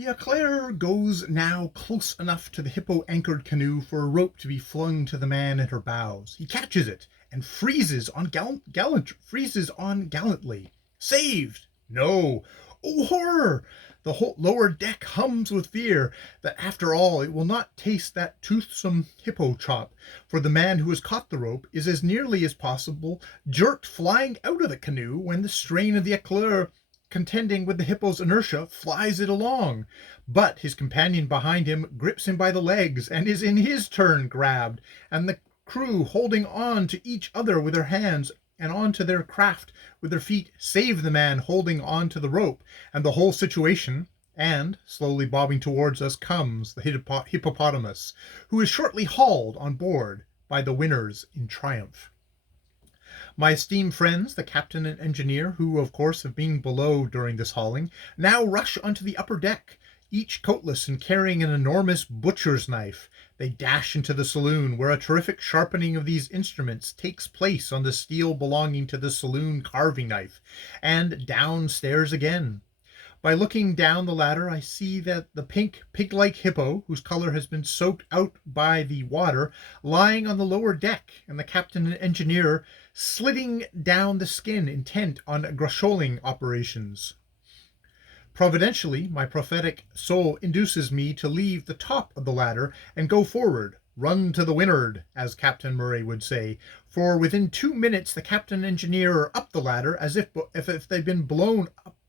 The Eclair goes now close enough to the hippo-anchored canoe for a rope to be flung to the man at her bows. He catches it and freezes on gallantly. Saved! No! Oh, horror! The whole lower deck hums with fear that after all it will not taste that toothsome hippo chop, for the man who has caught the rope is as nearly as possible jerked flying out of the canoe when the strain of the Eclair, contending with the hippo's inertia, flies it along. But his companion behind him grips him by the legs and is in his turn grabbed, and the crew, holding on to each other with their hands and on to their craft with their feet, save the man holding on to the rope and the whole situation. And, slowly bobbing towards us, comes the hippopotamus, who is shortly hauled on board by the winners in triumph. My esteemed friends, the captain and engineer, who of course have been below during this hauling, now rush onto the upper deck, each coatless and carrying an enormous butcher's knife. They dash into the saloon, where a terrific sharpening of these instruments takes place on the steel belonging to the saloon carving knife, and downstairs again. By looking down the ladder, I see that the pink, pig-like hippo, whose color has been soaked out by the water, lying on the lower deck, and the captain and engineer slitting down the skin, intent on grosholing operations. Providentially, my prophetic soul induces me to leave the top of the ladder and go forward. Run to the windward, as Captain Murray would say, for within 2 minutes the captain and engineer are up the ladder as if they've been blown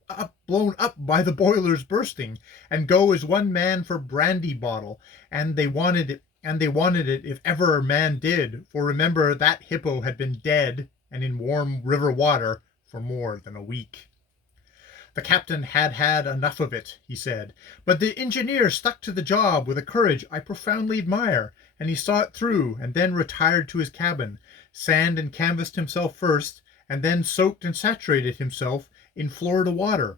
up by the boilers bursting, and go as one man for brandy bottle, and they wanted it if ever a man did, for remember that hippo had been dead and in warm river water for more than a week. The captain had had enough of it, he said, but the engineer stuck to the job with a courage I profoundly admire, and he saw it through, and then retired to his cabin, sand and canvassed himself first, and then soaked and saturated himself in Florida water.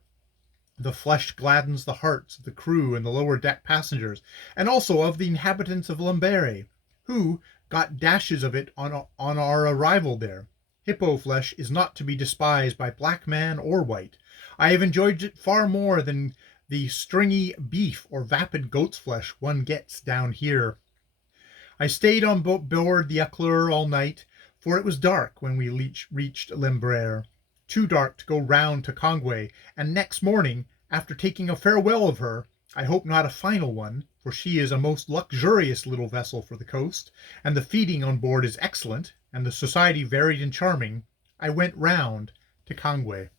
The flesh gladdens the hearts of the crew and the lower deck passengers, and also of the inhabitants of Lmbrn, who got dashes of it on our arrival there. Hippo flesh is not to be despised by black man or white. I have enjoyed it far more than the stringy beef or vapid goat's flesh one gets down here. I stayed on board the Eclair all night, for it was dark when we reached Lmbrn, too dark to go round to Conway, and next morning, after taking a farewell of her, I hope not a final one, for she is a most luxurious little vessel for the coast, and the feeding on board is excellent, and the society varied and charming, I went round to Conway.